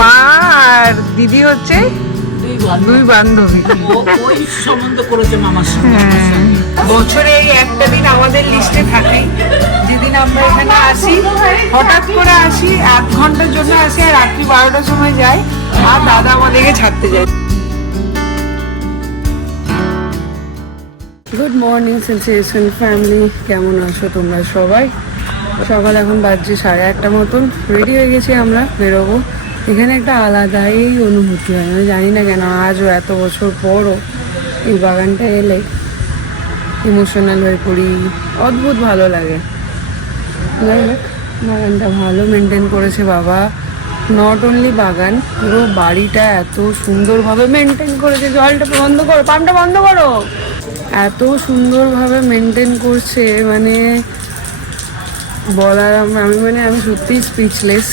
মা আর দিদি হচ্ছে দুই বান্ধবী। বছরে এই একটা দিন আমাদের লিস্টে থাকে, যেদিন আমরা এখানে আসি, হঠাৎ করে আসি, 8 ঘন্টার জন্য আসি, আর রাত্রি 12টার সময় যাই, আর দাদা আমাদেরকে ছাড়তে যায়। গুড মর্নিং সেন্সেশন ফ্যামিলি, কেমন আছো তোমরা সবাই? সকাল এখন বাজছে 8:30 মতন, রেডি হয়ে গেছি, আমরা বেরোবো। এখানে একটা আলাদাই অনুভূতি হয়, আমি জানি না কেন আজও এত বছর পরও এই বাগানটা এলে ইমোশনাল হয়ে পড়ি, অদ্ভুত ভালো লাগে। যাই হোক, বাগানটা ভালো মেনটেন করেছে বাবা। নট অনলি বাগান, পুরো বাড়িটা এত সুন্দরভাবে মেনটেন করেছে। জলটা বন্ধ করো, পাম্পটা বন্ধ করো। এত সুন্দরভাবে মেনটেন করছে, মানে বলার আমি সত্যিই স্পিচলেস।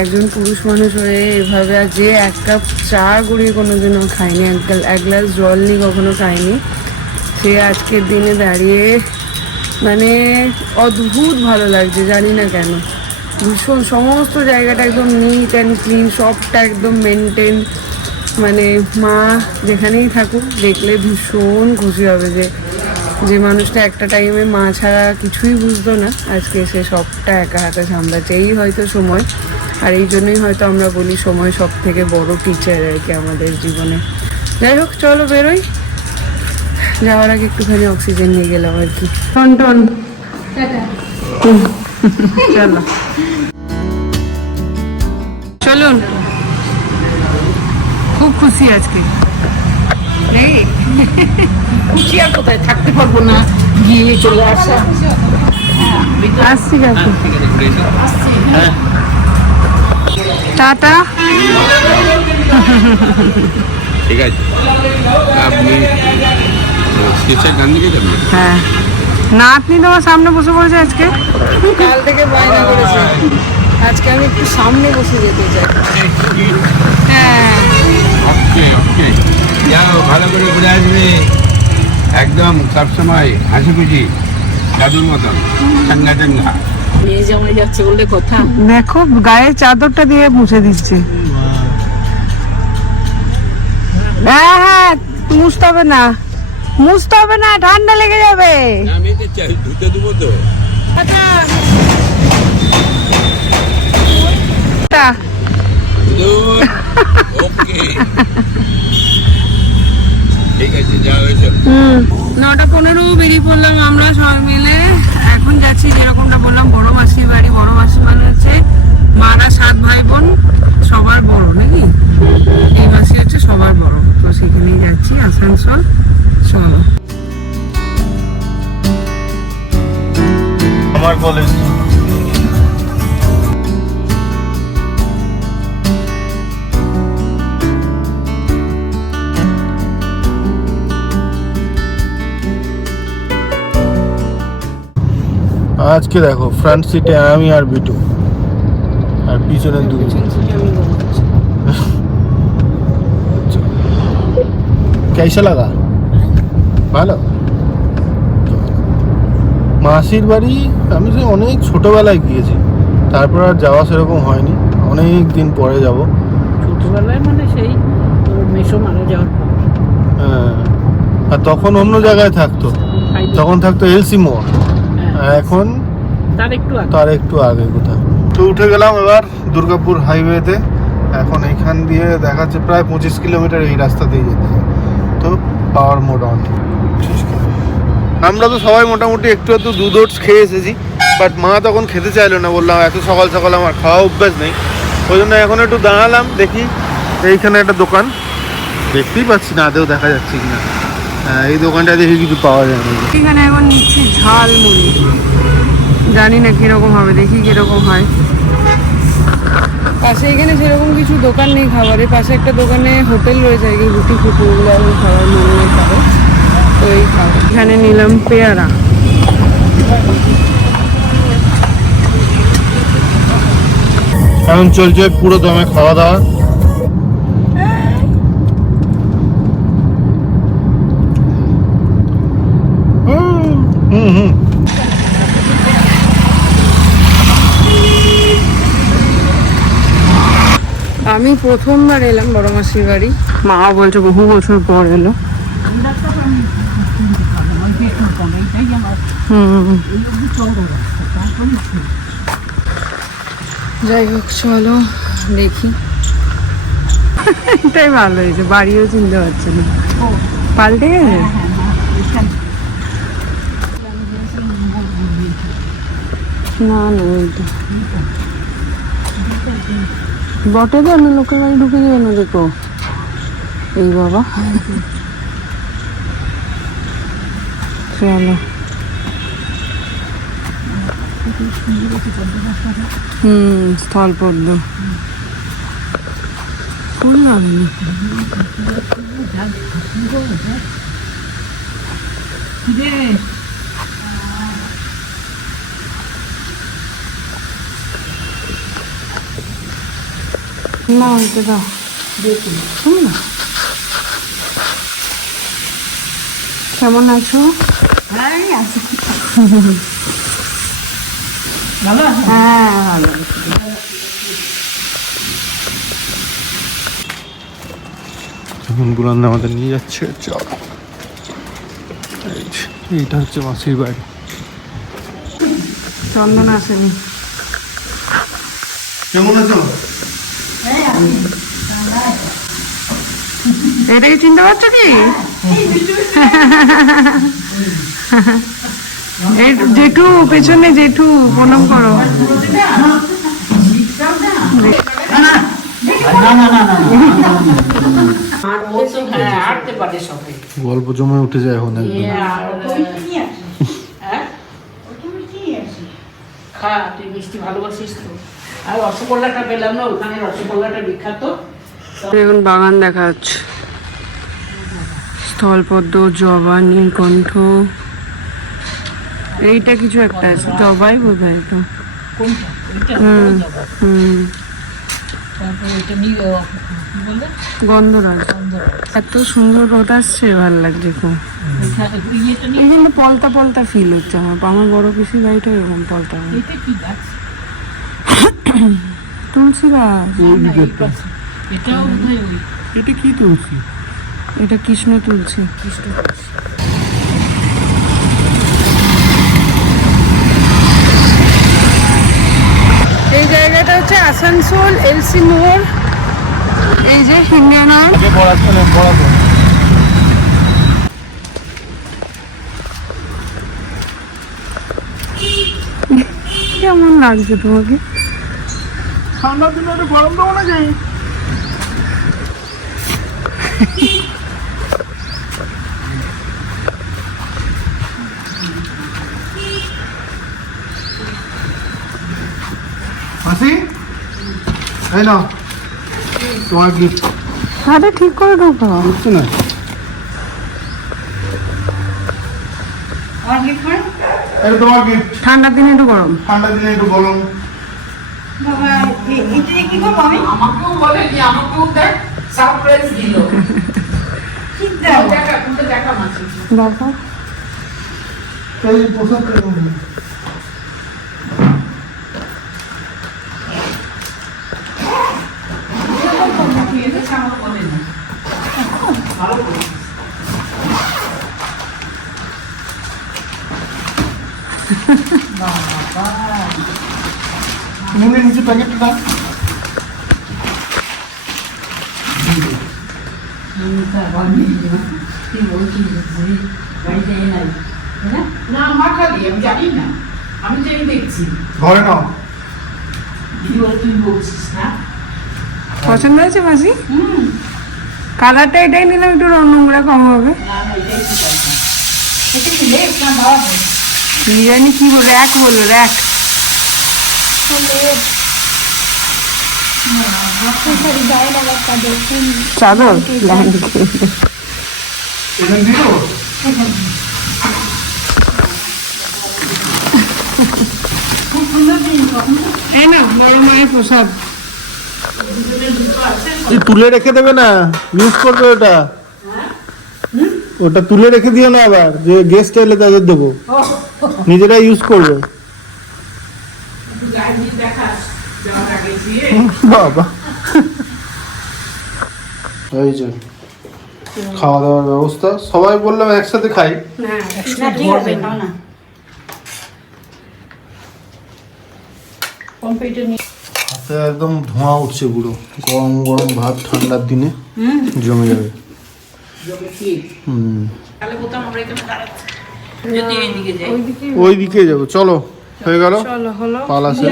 একজন পুরুষ মানুষ হয়ে এভাবে, আর যে 1 কাপ চা গুঁড়িয়ে কোনোদিনও খায়নি, এক গ্লাস জল নিয়ে কখনো খায়নি, সে আজকের দিনে দাঁড়িয়ে মানে অদ্ভুত ভালো লাগছে, জানি না কেন। ভীষণ, সমস্ত জায়গাটা একদম নিট অ্যান্ড ক্লিন, সবটা একদম মেনটেন। মানে মা যেখানেই থাকুক দেখলে ভীষণ খুশি হবে যে মানুষটা একটা টাইমে মা ছাড়া কিছুই বুঝতো না, আজকে সে সবটা একা হাতে সামলাচ্ছে। এই হয়তো সময়, আর এই জন্যই হয়তো আমরা বলি সময় সব থেকে বড় টিচার আর কি আমাদের জীবনে। যাই হোক, চলো বেরোই। যাওয়ার আগে একটুখানি অক্সিজেন নিয়ে গেলাম আর কি। টন চলো চলুন। খুব খুশি আজকে, খুশি আর কোথায়, থাকতে পারবো না, গিয়ে চলে আসা। আসছি কাকু, টাটা। ঠিক আছে, আপনি গান দিকে যাবেন? হ্যাঁ, নাতনি তোমার সামনে বসে পড়েছে আজকে, কাল থেকে বায়না করেছে আজকে আমি একটু সামনে বসে যেতে চাই। হ্যাঁ, ওকে ওকে, যাও ভালো করে ঘুরে আসবে, একদম সবসময় হাসি খুশি, দাদুর মতন চাঙ্গা চাঙ্গা। মেয়ে জামাই যাচ্ছে বললে কথা। দেখো গায়ে চাদরটা দিয়ে মুছে দিচ্ছে। হ্যাঁ হ্যাঁ, মুছতে হবে না, মুছতে হবে না, ঠান্ডা লেগে যাবে। আমি তো চাই ধুতে দেবো তো। আচ্ছা, ওকে ঠিক আছে, যাও এসো। 9:15 বেরিয়ে পড়লাম আমরা সবাই মিলে। এখন যাচ্ছি যেরকমটা বললাম বড় মাসির বাড়ি। বড় মাসি মানে হচ্ছে মারা 7 ভাই বোন সবার বড়, নাকি? এই মাসি হচ্ছে সবার বড়, তো সেখানেই যাচ্ছি, আসানসোল। চলো। আমার কলেজ আজকে দেখো, ফ্রন্ট সিটে আমি আর বিটু, আর পিছনে দুই। कैसा लगा? ভালো। মাসির বাড়ি আমি যে অনেক ছোটবেলায় গিয়েছি, তারপর আর যাওয়া সেরকম হয়নি, অনেক দিন পরে যাব। ছোটবেলায় মানে সেই মেসো মারা যাওয়ার পর। হ্যাঁ, আর তখন অন্য জায়গায় থাকতো, তখন থাকতো এলসি মোড়, এখন তার একটু আগে কোথাও। তো উঠে গেলাম এবার দুর্গাপুর হাইওয়েতে। এখন এখান দিয়ে দেখাচ্ছে প্রায় 25 কিলোমিটার এই রাস্তা দিয়ে যেতে হয়। তো পাওয়ার মোড অন। আমরা তো সবাই মোটামুটি একটু দুধ ওটস খেয়ে এসেছি, বাট মা তখন খেতে চাইলো না। বললাম এত সকাল সকাল আমার খাওয়া অভ্যাস নেই, ওই জন্য এখন একটু দাঁড়ালাম, দেখি এইখানে একটা দোকান, দেখতেই পাচ্ছি না আদেও দেখা যাচ্ছে কিনা। এই দোকানটা দেখি কিছু পাওয়া যায় না। এখানে এখন নিচ্ছি ঝাল মুড়ি, জানি না কিরকম হবে, দেখি কিরকম হয়। পাশে এখানে সেরকম কিছু দোকান নেই খাবারের, পাশে একটা দোকানে হোটেল রয়েছে, এই রুটি ফুটিগুলো এখন খাবার মনে খাবো, তো এই খাবো। এখানে নিলাম পেয়ারা। এখন চলছে পুরো দমে খাওয়া দাওয়া। আমি প্রথমবার এলাম বড় মাসির বাড়ি, মা বলছে বহু বছর পর এলো। যাই হোক চলো দেখি। এটাই ভালো হয়েছে, বাড়িও চিনতে পারছে না, পাল্টে গেছে। না না ওইটা বটে তো, না লোকের বাড়ি ঢুকে যাবে না, দেখো এই বাবা। চলো স্থলপদ্ম ফুল নামনি। না ওইটা দাও, শুন না। কেমন আছো? ভালো আছে? হ্যাঁ ভালো। যখন বুলান্দা আমাদের নিয়ে যাচ্ছে, চল। এইটা হচ্ছে মাসির বাড়ি। চন্দন আসেনি। কেমন আছো? এটাকে চিনতে পারছো কি? জেঠু পেছনে, জেঠু প্রণাম করো। গল্প জমে উঠে যায় এখন একদম। খা, তুই মিষ্টি ভালোবাসিস তো। আর রসগোল্লাটা পেলাম না, ওখানে রসগোল্লাটা বিখ্যাত। এখন বাগান দেখা যাচ্ছে, স্থলপদ্ম, জবা, নীলকণ্ঠ, এইটা কিছু একটা আছে, জবাই বোধ হয় এটা। কোনটা? ওইটা? হুম তারপর ওইটা নিয়ে কি বললে? গন্ধরাজ। এত সুন্দর রোদ আসছে, ভালো লাগছে খুব। ইয়েটা নিয়ে এখানে পলতা পলতা ফিল হচ্ছে আমার। আমার বড় পিসির বাড়িটা এরকম পলতা। এটা কি গাছ? তুলসী গাছ। এটাও বোধহয় ওই এটা কি তুলসী? এটা কৃষ্ণ তুলসী। এই জায়গাটা হচ্ছে আসানসোল এলসি মোড়। এই যে ইন্ডিয়ান অয়েল। কেমন লাগছে তোমাকে? ঠান্ডার দিনে একটু গরম দেবো না যাই। মাসি, এই নাও তোমার গিফট। আরে ঠিক করে ঢোকা বুঝছো না? এটা তোমার গিফট। ঠান্ডার দিনে একটু গরম। ঠান্ডার দিনে একটু গরম। আমাকেও বলে যে আমাকেও দেখ, সারপ্রাইজ দিল। দেখা কোনটা দেখা মাছি। দেখো এই পোশাকটা কেমন? আমার বলে না ভালো করে। নুনের নিচে প্যাকেটটা না আমার খালি আমি জানি না, আমি তো এই দেখছি। ঘরে নাও। কি বলে তুই বলছিস না? পছন্দ হয়েছে মাসি? কালারটা এটাই নিলাম, একটু নোংরা কম হবে। না না এটাই ঠিক আছে। এটা কি লেস না ভালো? বিরিয়ানি কি বল, র্যাক বললো, র্যাক। চাদর এখানে দিল। এই না বড় মায়ের প্রসাদ। তুলে রেখে দেবে না, ইউজ করবে ওটা। ওটা তুলে রেখে দিও না আবার, যে গেস্ট এলে তাদের দেবো, নিজেরা ইউজ করবে। দেখাস যাওয়ার আগে গিয়ে বাবা এই যে খাওয়া দাওয়ার ব্যবস্থা, সবাই বললাম একসাথে খাই। হাতে একদম ধোঁয়া উঠছে পুরো, গরম গরম ভাত ঠান্ডার দিনে জমে যাবে। ওইদিকে যাবো, চলো হয়ে গেল পালাসে।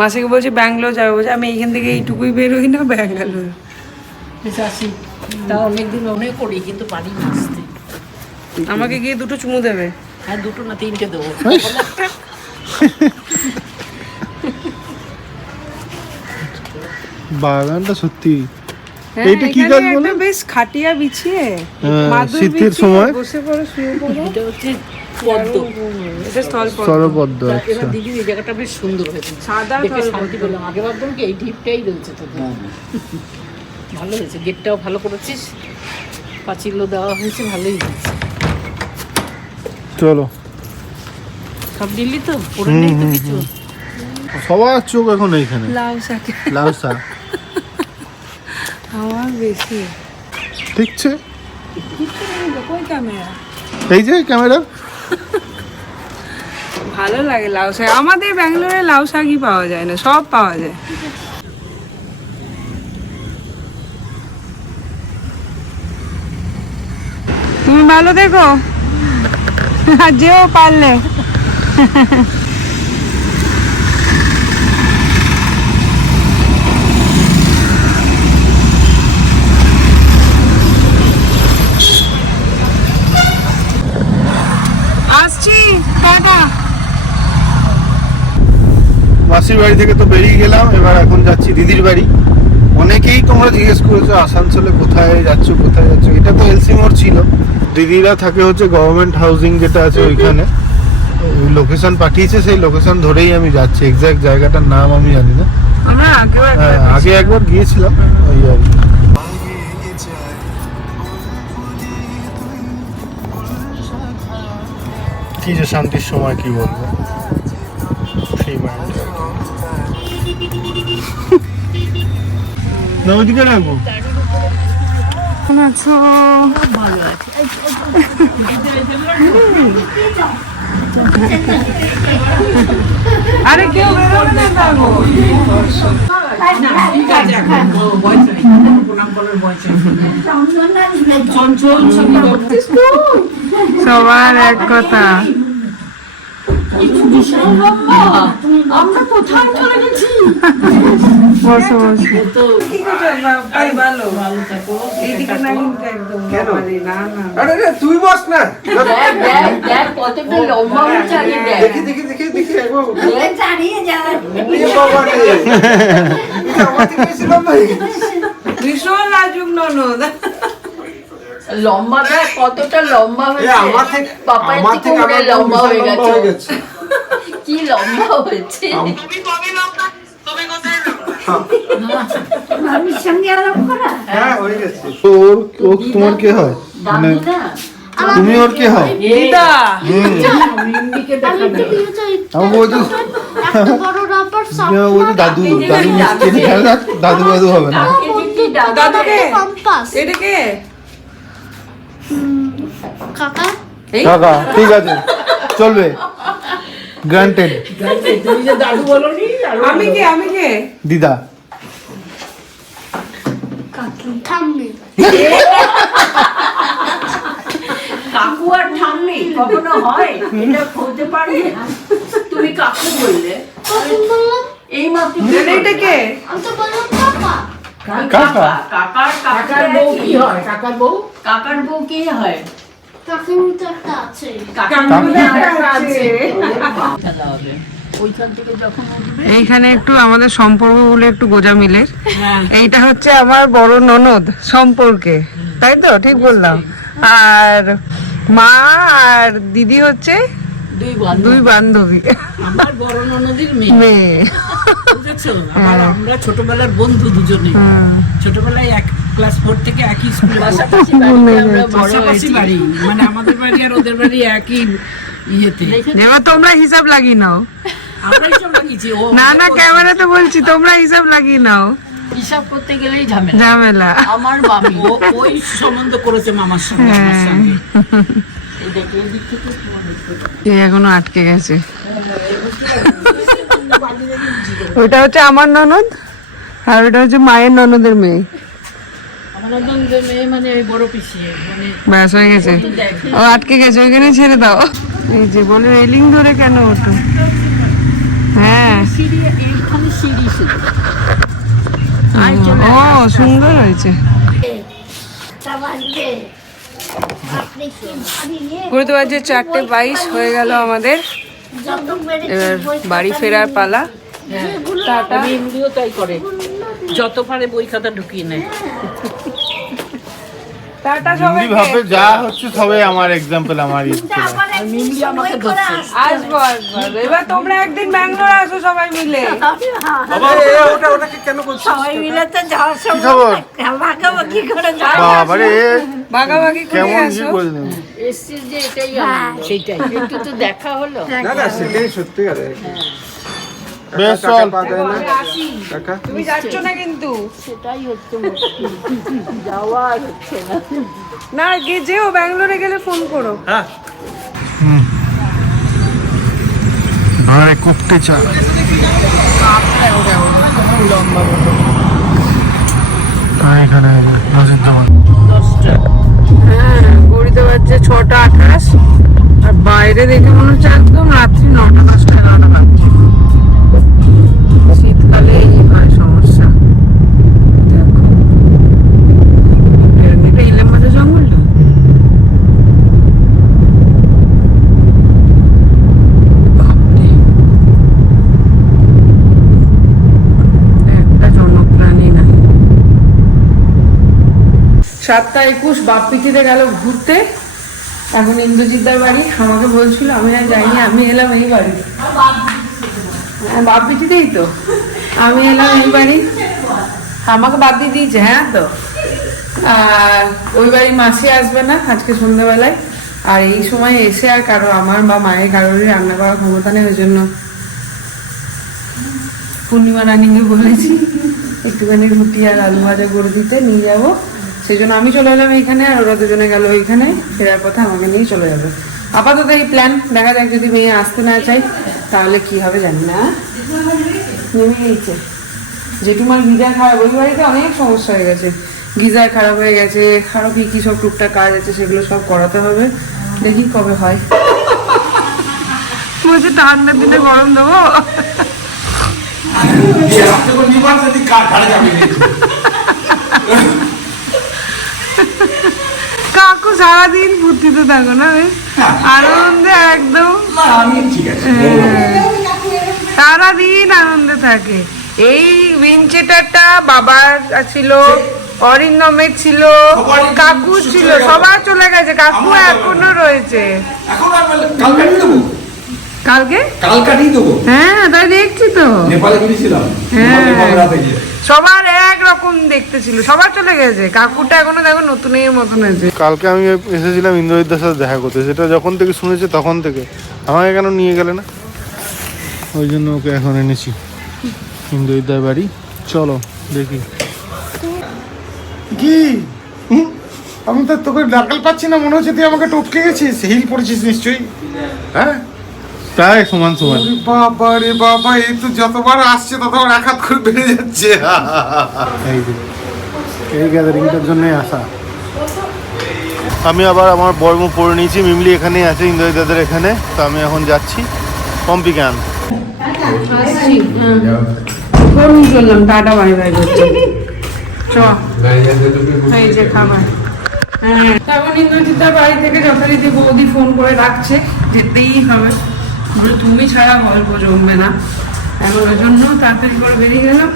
মাসিকে বলছি ব্যাঙ্গালোর যাবো, বলছে আমি এইখান থেকে এইটুকুই বেরোই না ব্যাঙ্গালোর। তাও অনেকদিন মনে করি কিন্তু পারি না আসতে। আমাকে গিয়ে দুটো চুমু দেবে? হ্যাঁ, 2 না 3টে দেবো। বাগানটা সত্যি হ্যাঁ, এইটা কি এখানে গাছ একটা বলে? বেশ খাটিয়া বিছিয়ে মাদুর শীতের বিছিয়ে সময় বসে পড়ো, শুয়ে পড়ো। এটা হচ্ছে পদ্ম। এটা স্থলপদ্ম। সরপদ্ম। এবার আচ্ছা দিদি এই জায়গাটা বেশ সুন্দর হয়েছে, সাদা দেখে স্থলপদ্ম। শান্তি পেলাম। আগে ভাবতাম কি এই ঢিপটাই রয়েছে তোদের। ভালো হয়েছে, গেটটাও ভালো করেছিস, পাঁচিলও দেওয়া হয়েছে, ভালোই হয়েছে। চলো, সব দিল্লি তো পড়ে নেই তো কিছু। সবার চোখ এখন এইখানে। লাউ শাক লাউ শাক আমার বেশি দেখছে, কই ক্যামেরা? এই যে ক্যামেরা। ভালো লাগে লাউ শাক। আমাদের ব্যাঙ্গালোরে লাউ শাকই পাওয়া যায় না, সব পাওয়া যায়। তুমি ভালো দেখো, আর যেও পারলে। আসছি, টাটা। মাসির বাড়ি থেকে তো বেরিয়ে গেলাম, এবার এখন যাচ্ছি দিদির বাড়ি। অনেকেই তোমরা জিজ্ঞেস করেছো আসানসোলে কোথায় যাচ্ছ কোথায় যাচ্ছ। এটা তো এলসি মোড় ছিল, দিদিরা থাকে হচ্ছে গভর্নমেন্ট হাউজিং যেটা আছে ওইখানে। লোকেশন পাঠিয়েছে, সেই লোকেশন ধরেই আমি যাচ্ছি। এক্সাক্ট জায়গাটার নাম আমি জানি না। আমরা আগেও হ্যাঁ, আগে একবার গিয়েছিলাম ওই আর কি। কি যে শান্তির সময়, কি বলবো, সেই মাইন্ড না। ওইদিকে রাখবো। কেমন আছো? ভালো আছে। আরে কেউ বেরোবে না তারপর। ঠিক আছে, এখন বয়স হয়নি, প্রণাম করার বয়স হয়নি। চঞ্চল সবার এক কথা। আমরা কোথায় চলে গেছি? বসো বসো। তো ভালো ভালো থাকো। এইদিকে না কিন্তু একদম বাবারে, না না আরে রে, তুই বস না। দেখ দেখ দেখ কতটা লম্বা হচ্ছে, আগে দেখ। দেখি দেখি দেখি দেখি একবার চালিয়ে যা। এ বাবা রে, এটা আমার থেকে বেশি লম্বা হয়ে গেছে। ভীষণ লাজুক ননদ। লম্বা দেখ কতটা লম্বা এ হয়েছে। আমার থেকে পাপায়ের আমার থেকে থেকে মনে হয় আমার লম্বা হয়ে লম্বা গেছে। হয়ে গেছে। কি লম্বা হয়েছে। মামির সঙ্গে আলাপ করা হ্যাঁ, হয়ে গেছে। ওর ও তোমার কে হয়? মানে দাদি না? তুমি ওর কে হও? দিদা। মিম্মিকে আমি দেখা একটু বিয়ে চাই আমার বলছে এত বড় রাবার বলছে দাদু, দাদু মিষ্টি খেলে থাক, দাদু দাদু হবে না। দাদুকে কম্পাস এটা কে? কাকা এই কাকা, ঠিক আছে, চলবে, গ্রান্টেড। তুমি যে দাদু বলোনি, আমি কে? আমি কে? দিদা। ঠাম্মি কাকু আর ঠাম্মি কখনো হয়? এটা হতে পারে? তুমি কাকু বললে, কখন বললাম এই মাত্র এটা কে? আমি তো বললাম কাকা কাকা। কাকার বউ কি হয়? কাকার বউ, কাকার বউ কি হয়? কাকিমু তো একটা আছে ওইখান থেকে যখন উঠবে, এইখানে একটু আমাদের সম্পর্ক বলে একটু গোজামিলের। হ্যাঁ, এইটা হচ্ছে আমার বড় ননদ সম্পর্কে, তাই তো? ঠিক বললাম। আর মা আর দিদি হচ্ছে দুই বান্ধব। দুই বান্ধবী, আমার বড় ননদির মেয়ে, মেয়ে। বুঝেছো? আমরা ছোটবেলার বন্ধু দুজনে, ছোটবেলায় এক ক্লাস 4 থেকে একই স্কুলে পাশাপাশি বাড়ি, মানে আমাদের বাড়ি আর ওদের বাড়ি একই ইয়েতে। এবার তোমরা হিসাব লাগিয়ে নাও। আমরা সব লাগিয়েছি ও না না ক্যামেরাতে বলছি, তোমরা হিসাব লাগিয়ে নাও। হিসাব করতে গেলেই ঝামেলা। ঝামেলা। আমার মামি ওই সম্বন্ধ করেছে মামার সঙ্গে, আমার সঙ্গে। এই দেখো, এই দিক থেকে তোমার দেখতে। এ এখনো আটকে গেছে। ওইটা হচ্ছে আমার ননদ, আর ওটা হচ্ছে মায়ের ননদের মেয়ে। আমার ননদের মেয়ে মানে ওই বড় পিসি, মানে ব্যাস হয়ে গেছে, ও আটকে গেছে, ওইখানে ছেড়ে দাও। এই যে বলে রেলিং ধরে কেন ওঠো? হ্যাঁ, সিঁড়ি, এইখানে সিঁড়ি শুধু। ও সুন্দর হয়েছে। ঘুরতে বাজে 4:22 হয়ে গেল আমাদের। এবার বাড়ি ফেরার পালা। টাটা। এমনিও তাই করে, যত পারে বই খাতা ঢুকিয়ে নেয়। টাটা মিমলি সবাইকে। ভাবে যা হচ্ছে সবাই আমার এক্সাম্পল, আমার আর মিমলি আমাকে ধরছে। আসবো আসবো। এবার তোমরা একদিন ব্যাঙ্গালোর আসো সবাই মিলে। সবাই মিলে তো যাওয়ার কি সময় খবর? ভাগাভাগি করে যাওয়া। বাবারে ভাগাভাগি করে কেমন কি আসো। করে দেবো? এসছিস যে এটাই আনন্দ। সেইটাই, একটু তো দেখা হলো। বেশ চল। তুমি যাচ্ছ না কিন্তু। সেটাই হচ্ছে মুশকিল। যাওয়া আর হচ্ছে না। না গিয়ে যেও, ব্যাঙ্গালোরে গেলে ফোন করো। আরে কুকটে চা। এখানে হ্যাঁ, ঘড়িতে বাজছে 6:28, আর বাইরে দেখে মনে হচ্ছে একদম রাত্রি 9টা 10টা 11টা বাজছে। শীতকালে এই হয় সমস্যা। দেখো এটা ইলেম বাজার জঙ্গলটা। একটা জনপ্রাণী নাই। 7:21 বাপ্পিটিতে গেল ঘুরতে। এখন ইন্দ্রজিৎদার বাড়ি, আমাকে বলছিল, আমি আর যাইনি, আমি এলাম এই বাড়ি। হ্যাঁ, বাপ্পিটিতেই তো আমি এলাম এই বাড়ি, আমাকে বাদ দিয়ে দিয়েছে। হ্যাঁ তো আর ওই বাড়ি মাসি আসবে না আজকে সন্ধ্যাবেলায়, আর এই সময় এসে আর কারো আমার বা মায়ের কারোরই রান্না করার ক্ষমতা নেই। ওই জন্য পূর্ণিমা রানিকে বলেছি একটুখানি রুটি আর আলু ভাজা করে দিতে, নিয়ে যাবো। সেই জন্য আমি চলে এলাম এইখানে, আর ওরা দুজনে গেল ওইখানে। ফেরার পথে আমাকে নিয়েই চলে যাবে। আপাতত এই প্ল্যান, দেখা যাক যদি মেয়ে আসতে না চাই তাহলে কি হবে জানি না। নেমে গেছে জেঠুমার গিজার খারাপ, ওই বাড়িতে অনেক সমস্যা হয়ে গেছে, গিজার খারাপ হয়ে গেছে, খারাপ কি সব টুকটাক কাজ আছে সেগুলো সব করাতে হবে। দেখি কবে হয়। বলছে ঠান্ডার দিনে গরম দেবো। কাকু সারাদিন ফুর্তিতে থাকো না, বেশ আনন্দে একদম সারাদিন আনন্দে থাকে। এই উইনচেটারটা বাবার ছিল, অরিন্দমের ছিল, কাকু ছিল, সবার চলে গেছে, কাকু এখনো রয়েছে। কালকে হ্যাঁ তাই দেখছি তো, হ্যাঁ সবার একরকম দেখতে ছিল, সবার চলে গেছে, কাকুটা এখনো দেখো নতুনের মতন আছে। কালকে আমি এসেছিলাম ইন্দ্রজিৎদার সাথে দেখা করতে, সেটা যখন থেকে শুনেছে তখন থেকে আমাকে কেন নিয়ে গেলে না, ওই জন্য ওকে এখন এনেছি ইন্দ্রজিৎদার বাড়ি। চলো দেখি কি আমি তো তোকে নাকাল পাচ্ছি না, মনে হচ্ছে তুই আমাকে টপকে গেছিস, হিল পড়েছিস নিশ্চয়ই। হ্যাঁ প্রায় সমান সমান। ওরে বাবা রে বাবা, এই তো যতবার আসছে ততবার এক হাত করে বেড়ে যাচ্ছে। এই যে এই গ্যাদারিংটার জন্যই আসা। আমি আবার আমার বর্ম পরে নিয়েছি, মিমলি এখানেই আছে ইন্দ্রজিৎদাদের এখানে, তো আমি এখন যাচ্ছি পম্পিকে আনতে। ফোন করলাম, টাটা বাই বাই করছি। চ এই যে খাবার। হ্যাঁ তখন ইন্দ্রজিৎদার বাড়ি থেকে যথারীতি বৌদি ফোন করে রাখছে, যেতেই হবে, বলে তুমি ছাড়া গল্প জমবে না। এখন ওই জন্য তাড়াতাড়ি করে বেরিয়ে গেলাম,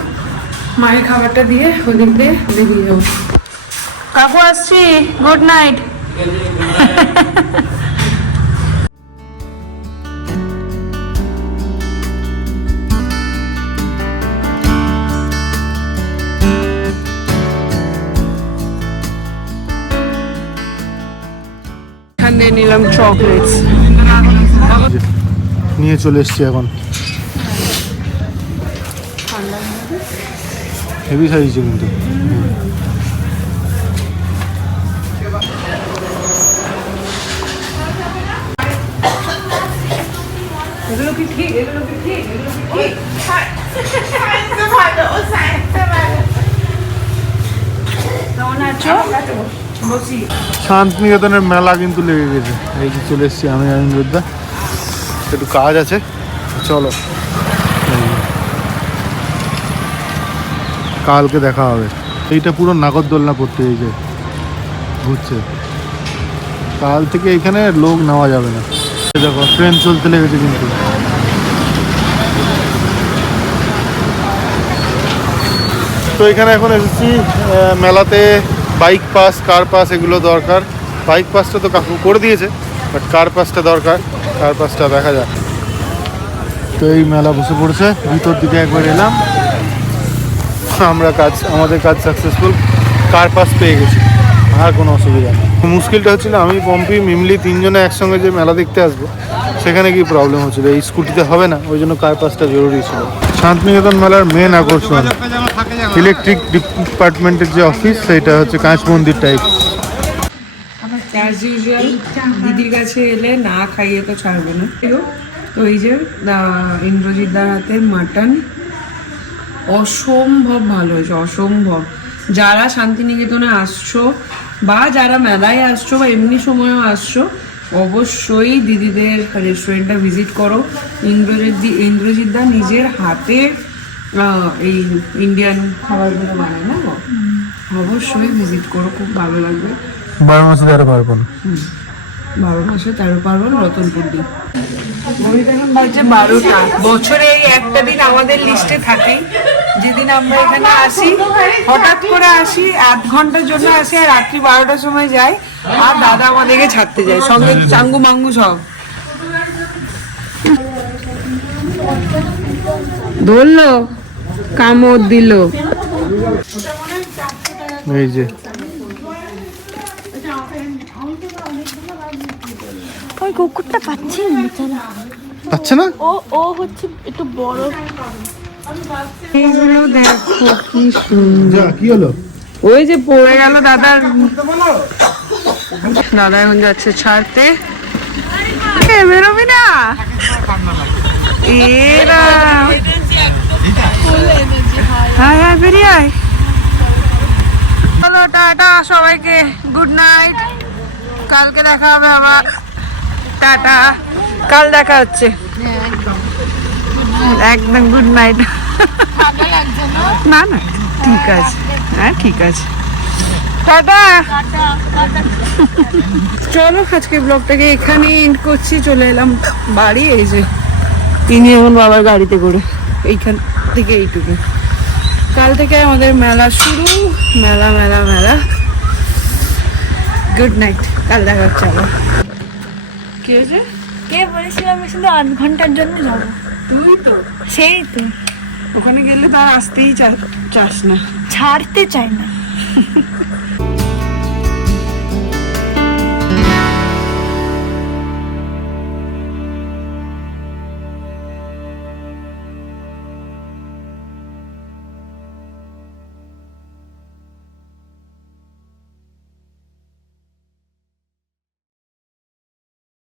মায়ের খাবারটা দিয়ে ওদিক দিয়ে বেরিয়ে যাবো। কাকু আসছি, গুড নাইট। এখানে নিলাম চকলেটস, নিয়ে চলে এসছি এখন। হেভি সাইজে কিন্তু। এগুলো কি ঠিক? এগুলো কি ঠিক? এগুলো কি ঠিক? কেমন আছো? বসি। শান্তিনিকেতনের মেলা কিন্তু লেগে গেছে। এই যে চলে এসেছি আমি অনিরুদ্ধা, একটু কাজ আছে, চলো কালকে দেখা হবে। এইটা পুরো নাগরদোলনা করতে এই যে ঘুরছে, কাল থেকে এখানে লোক নেওয়া যাবে না। দেখো ট্রেন চলতে লেগেছে কিন্তু। তো এখানে এখন এসেছি মেলাতে। বাইক পাস, কার পাস এগুলো দরকার। বাইক পাসটা তো কাকু করে দিয়েছে, বাট কার পাসটা দরকার। কার পাসটা দেখা যাক। তো এই মেলা বসে পড়েছে, ভিতর দিকে একবার এলাম। আমাদের কাজ সাকসেসফুল, কার পাস পেয়ে গেছি, আর কোনো অসুবিধা নেই। মুশকিলটা হচ্ছিল আমি পম্পি মিমলি তিনজনে একসঙ্গে যে মেলা দেখতে আসবো, সেখানে কি প্রবলেম হচ্ছিল, এই স্কুটিতে হবে না, ওই জন্য কার পাসটা জরুরি ছিল। শান্তিনিকেতন মেলার মেন আকর্ষণ ইলেকট্রিক ডিপার্টমেন্টের যে অফিস, সেইটা হচ্ছে কাঁচ মন্দির টাইপ। অ্যাজ ইউজুয়াল দিদির কাছে এলে না খাইয়ে তো ছাড়বে না। তো এই যে ইন্দ্রজিৎ দার হাতের মাটন অসম্ভব ভালো হয়েছে, অসম্ভব। যারা শান্তিনিকেতনে আসছো বা যারা মেলায় আসছো বা এমনি সময়ও আসছো, অবশ্যই দিদিদের রেস্টুরেন্টটা ভিজিট করো। ইন্দ্রজিৎ দা নিজের হাতে এই ইন্ডিয়ান খাবারগুলো বানায় না, অবশ্যই ভিজিট করো, খুব ভালো লাগবে। 12 মাসে 13 পার্বণ। 12 মাসে 13 পার্বণ, রতনপুর দিন। এখন বাজে 12টা। বছরে এই একটা দিন আমাদের লিস্টে থাকে, যেদিন আমরা এখানে আসি, হঠাৎ করে আসি, 1 ঘন্টার জন্য আসি, আর রাত্রি 12টার সময় যাই, আর দাদা আমাদেরকে ছাড়তে যায়, সঙ্গে চাঙ্গু মাঙ্গু সব ধরলো, কামড় দিল। এই যে ওই কুকুরটা পাচ্ছি না বেচারা। পাচ্ছে না। ও হচ্ছে একটু বড়। এইগুলো দেখো কি সুন্দর। কি হলো? ওই যে পড়ে গেল দাদার। দাদা এখন যাচ্ছে ছাড়তে। বেরোবি না এরা। হ্যাঁ হ্যাঁ বেরিয়ে আয়। চলো টাটা সবাইকে, গুড নাইট। কালকে দেখা হবে আবার। টাটা, কাল দেখা হচ্ছে। একদম গুড নাইট। না না ঠিক আছে, হ্যাঁ ঠিক আছে, টাটা। চলো আজকে ব্লগটাকে এখানে এন্ড করছি। চলে এলাম বাড়ি। এই যে তিনি এখন বাবার গাড়িতে করে এইখান থেকে এইটুকু। কাল থেকে আমাদের মেলা শুরু, মেলা মেলা মেলা। গুড নাইট, কাল দেখা হচ্ছে আবার। কি হয়েছে? কে বলেছিল আমি শুধু 8 ঘন্টার জন্য যাবো? তুই তো সেই তো, ওখানে গেলে তো আর আসতেই চাস না। ছাড়তে চাই না।